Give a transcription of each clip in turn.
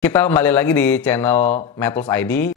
Kita kembali lagi di channel Metals ID,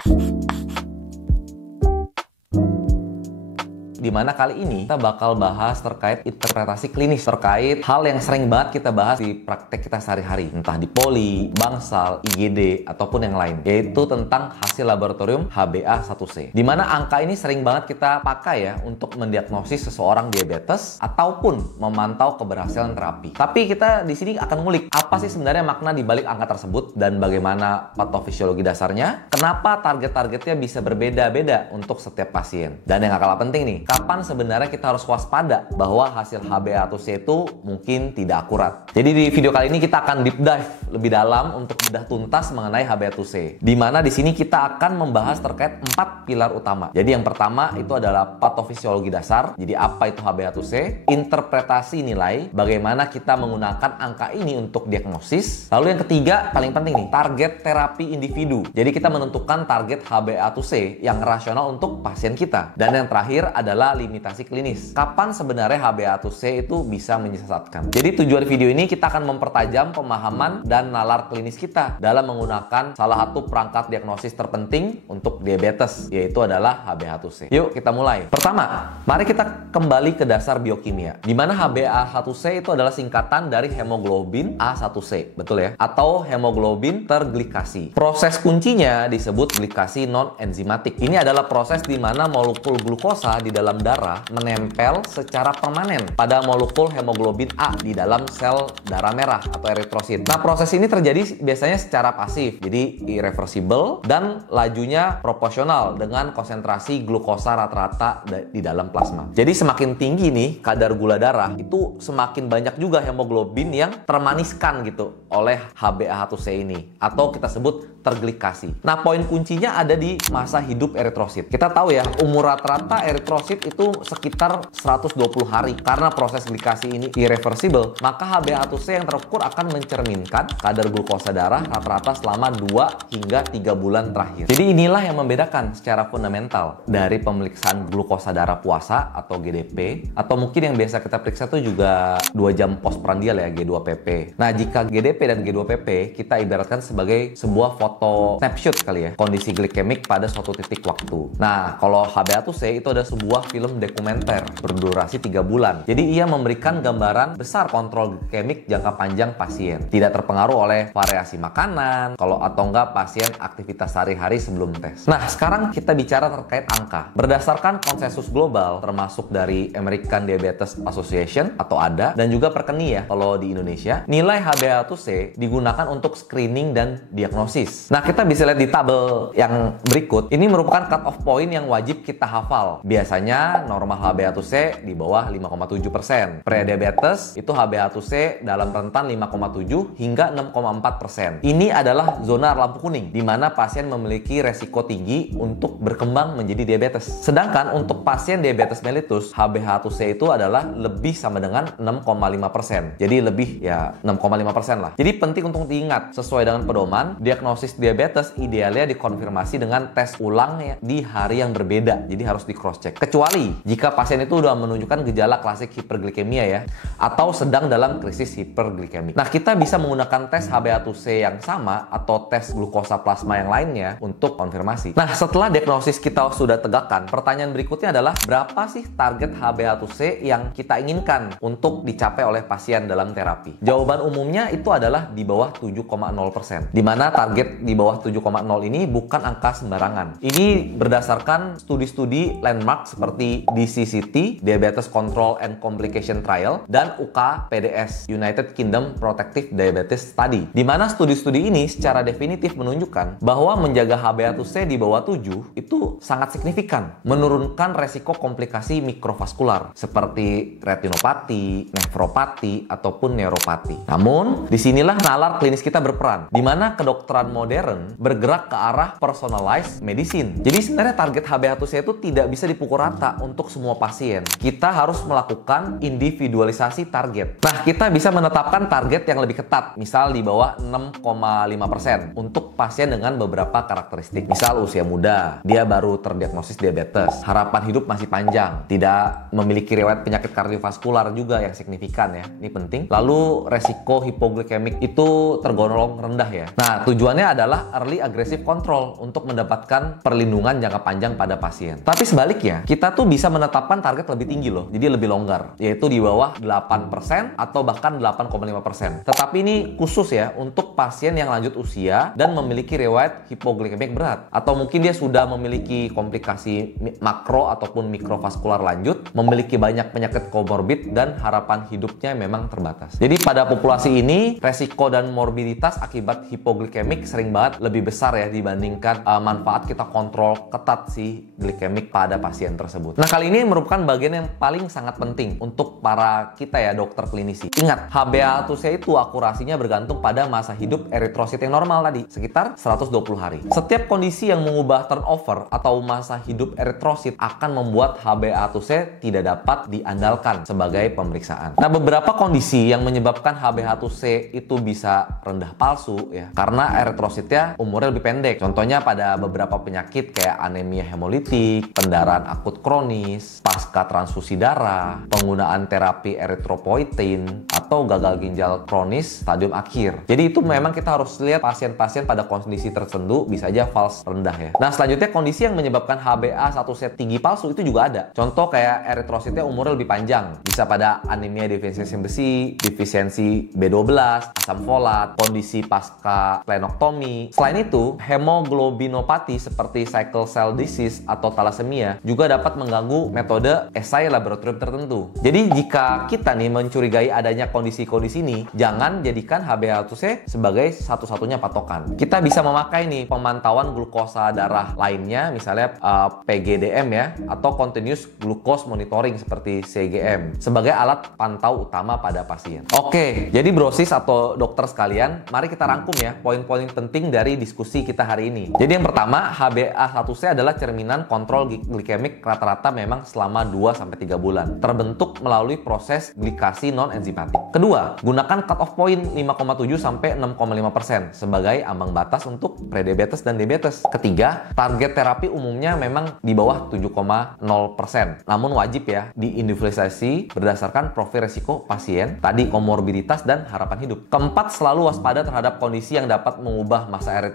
di mana kali ini kita bakal bahas terkait interpretasi klinis, terkait hal yang sering banget kita bahas di praktek kita sehari-hari, entah di poli, bangsal, IGD, ataupun yang lain, yaitu tentang hasil laboratorium HbA1c. Di mana angka ini sering banget kita pakai ya untuk mendiagnosis seseorang diabetes ataupun memantau keberhasilan terapi. Tapi kita di sini akan ngulik apa sih sebenarnya makna di balik angka tersebut dan bagaimana patofisiologi dasarnya, kenapa target-targetnya bisa berbeda-beda untuk setiap pasien. Dan yang gak kalah penting nih, kapan sebenarnya kita harus waspada bahwa hasil HbA1c itu mungkin tidak akurat. Jadi di video kali ini kita akan deep dive lebih dalam untuk bedah tuntas mengenai HbA1c. Di mana di sini kita akan membahas terkait 4 pilar utama. Jadi yang pertama itu adalah patofisiologi dasar. Jadi apa itu HbA1c? Interpretasi nilai, bagaimana kita menggunakan angka ini untuk diagnosis. Lalu yang ketiga paling penting nih, target terapi individu. Jadi kita menentukan target HbA1c yang rasional untuk pasien kita. Dan yang terakhir adalah limitasi klinis. Kapan sebenarnya HbA1c itu bisa menyesatkan? Jadi tujuan video ini kita akan mempertajam pemahaman dan nalar klinis kita dalam menggunakan salah satu perangkat diagnosis terpenting untuk diabetes, yaitu adalah HbA1c. Yuk kita mulai. Pertama, mari kita kembali ke dasar biokimia, di mana HbA1c itu adalah singkatan dari hemoglobin A1c, betul ya? Atau hemoglobin terglikasi. Proses kuncinya disebut glikasi non-enzimatik. Ini adalah proses di mana molekul glukosa di dalam darah menempel secara permanen pada molekul hemoglobin A di dalam sel darah merah atau eritrosit. Nah, proses ini terjadi biasanya secara pasif, jadi irreversible, dan lajunya proporsional dengan konsentrasi glukosa rata-rata di dalam plasma. Jadi semakin tinggi nih kadar gula darah, itu semakin banyak juga hemoglobin yang termaniskan gitu oleh HbA1c ini, atau kita sebut terglikasi. Nah, poin kuncinya ada di masa hidup eritrosit. Kita tahu ya, umur rata-rata eritrosit itu sekitar 120 hari. Karena proses glikasi ini irreversible, maka HbA1c yang terukur akan mencerminkan kadar glukosa darah rata-rata selama 2 hingga 3 bulan terakhir. Jadi inilah yang membedakan secara fundamental dari pemeriksaan glukosa darah puasa atau GDP, atau mungkin yang biasa kita periksa itu juga 2 jam postprandial ya, G2PP. Nah, jika GDP dan G2PP kita ibaratkan sebagai sebuah foto snapshot kali ya, kondisi glikemik pada suatu titik waktu. Nah, kalau HbA1c itu ada sebuah film dokumenter berdurasi 3 bulan. Jadi ia memberikan gambaran besar kontrol glikemik jangka panjang pasien. Tidak terpengaruh oleh variasi makanan, kalau atau enggak pasien aktivitas sehari-hari sebelum tes. Nah, sekarang kita bicara terkait angka. Berdasarkan konsensus global termasuk dari American Diabetes Association atau ADA dan juga Perkeni ya kalau di Indonesia, nilai HbA1c digunakan untuk screening dan diagnosis. Nah, kita bisa lihat di tabel yang berikut. Ini merupakan cut off point yang wajib kita hafal. Biasanya normal HbA1c di bawah 5,7%. Prediabetes itu HbA1c dalam rentan 5,7 hingga 6,4%. Ini adalah zona lampu kuning, di mana pasien memiliki resiko tinggi untuk berkembang menjadi diabetes. Sedangkan untuk pasien diabetes mellitus, HbA1c itu adalah lebih sama dengan 6,5%. Jadi lebih ya 6,5% lah. Jadi penting untuk diingat, sesuai dengan pedoman, diagnosis diabetes idealnya dikonfirmasi dengan tes ulang ya, di hari yang berbeda. Jadi harus di cross check. Kecuali jika pasien itu sudah menunjukkan gejala klasik hiperglikemia ya, atau sedang dalam krisis hiperglikemik. Nah, kita bisa menggunakan tes HbA1c yang sama atau tes glukosa plasma yang lainnya untuk konfirmasi. Nah, setelah diagnosis kita sudah tegakkan, pertanyaan berikutnya adalah berapa sih target HbA1c yang kita inginkan untuk dicapai oleh pasien dalam terapi? Jawaban umumnya itu adalah di bawah 7,0%. Di mana target di bawah 7,0 ini bukan angka sembarangan. Ini berdasarkan studi-studi landmark seperti DCCT, Diabetes Control and Complication Trial, dan UKPDS, United Kingdom Protective Diabetes Study. Di mana studi-studi ini secara definitif menunjukkan bahwa menjaga HbA1c di bawah 7 itu sangat signifikan, menurunkan resiko komplikasi mikrovaskular seperti retinopati, nefropati, ataupun neuropati. Namun, disinilah nalar klinis kita berperan, di mana kedokteran modern bergerak ke arah personalized medicine. Jadi sebenarnya target HbA1c itu tidak bisa dipukul rata rata untuk semua pasien. Kita harus melakukan individualisasi target. Nah, kita bisa menetapkan target yang lebih ketat, misal di bawah 6,5% untuk pasien dengan beberapa karakteristik. Misal usia muda, dia baru terdiagnosis diabetes, harapan hidup masih panjang, tidak memiliki riwayat penyakit kardiovaskular juga yang signifikan ya, ini penting. Lalu resiko hipoglikemik itu tergolong rendah ya. Nah, tujuannya adalah early aggressive control untuk mendapatkan perlindungan jangka panjang pada pasien. Tapi sebaliknya, kita tuh bisa menetapkan target lebih tinggi loh, jadi lebih longgar, yaitu di bawah 8% atau bahkan 8,5%. Tetapi ini khusus ya untuk pasien yang lanjut usia dan memiliki riwayat hipoglikemik berat, atau mungkin dia sudah memiliki komplikasi makro ataupun mikrovaskular lanjut, memiliki banyak penyakit komorbid, dan harapan hidupnya memang terbatas. Jadi pada populasi ini, resiko dan morbiditas akibat hipoglikemik sering banget lebih besar ya dibandingkan manfaat kita kontrol ketat si glikemik pada pasien tersebut. Nah, kali ini merupakan bagian yang paling sangat penting untuk para kita ya dokter klinisi. Ingat, HbA1c itu akurasinya bergantung pada masa hidup eritrosit yang normal tadi, sekitar 120 hari. Setiap kondisi yang mengubah turnover atau masa hidup eritrosit akan membuat HbA1c tidak dapat diandalkan sebagai pemeriksaan. Nah, beberapa kondisi yang menyebabkan HbA1c itu bisa rendah palsu ya, karena eritrositnya umurnya lebih pendek. Contohnya pada beberapa penyakit kayak anemia hemolitik, pendarahan akut kronis, pasca transfusi darah, penggunaan terapi eritropoietin, atau gagal ginjal kronis stadium akhir. Jadi itu memang kita harus lihat pasien-pasien pada kondisi tertentu bisa aja false rendah ya. Nah, selanjutnya kondisi yang menyebabkan HbA1c tinggi palsu itu juga ada. Contoh kayak eritrositnya umurnya lebih panjang, bisa pada anemia defisiensi besi, defisiensi B12, asam folat, kondisi pasca splenektomi. Selain itu, hemoglobinopati seperti sickle cell disease atau thalassemia juga dapat mengganggu metode esai laboratorium tertentu. Jadi jika kita nih mencurigai adanya kondisi-kondisi ini, jangan jadikan HbA1c sebagai satu-satunya patokan. Kita bisa memakai nih pemantauan glukosa darah lainnya, misalnya PGDM ya, atau continuous glucose monitoring seperti CGM sebagai alat pantau utama pada pasien. Oke, jadi brosis atau dokter sekalian, mari kita rangkum ya poin-poin penting dari diskusi kita hari ini. Jadi yang pertama, HbA1c adalah cerminan kontrol glikemik rata-rata memang selama 2-3 bulan. Terbentuk melalui proses glikasi non-enzimatik. Kedua, gunakan cut-off point 5,7 sampai 6,5% sebagai ambang batas untuk prediabetes dan diabetes. Ketiga, target terapi umumnya memang di bawah 7,0%. Namun wajib ya diindividualisasi berdasarkan profil resiko pasien, tadi komorbiditas dan harapan hidup. Keempat, selalu waspada terhadap kondisi yang dapat mengubah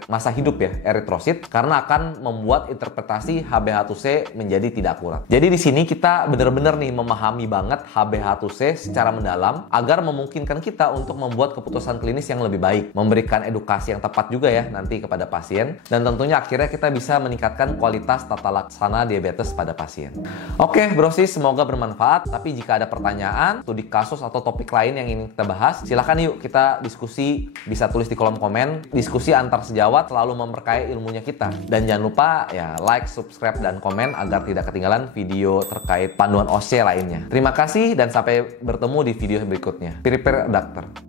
masa hidup ya eritrosit, karena akan membuat interpretasi HbA1c menjadi tidak akurat. Jadi di sini kita benar-benar nih memahami banget HbA1c secara mendalam agar memungkinkan kita untuk membuat keputusan klinis yang lebih baik, memberikan edukasi yang tepat juga ya nanti kepada pasien, dan tentunya akhirnya kita bisa meningkatkan kualitas tata laksana diabetes pada pasien. Oke, brosis, semoga bermanfaat. Tapi jika ada pertanyaan, studi kasus atau topik lain yang ingin kita bahas, silahkan yuk kita diskusi, bisa tulis di kolom komen. Diskusi antar sejawat selalu memperkaya ilmunya kita. Dan jangan lupa ya like, subscribe, dan komen agar tidak ketinggalan video terkait panduan OC lainnya. Terima kasih dan sampai bertemu di video berikutnya. Prepare Doctor.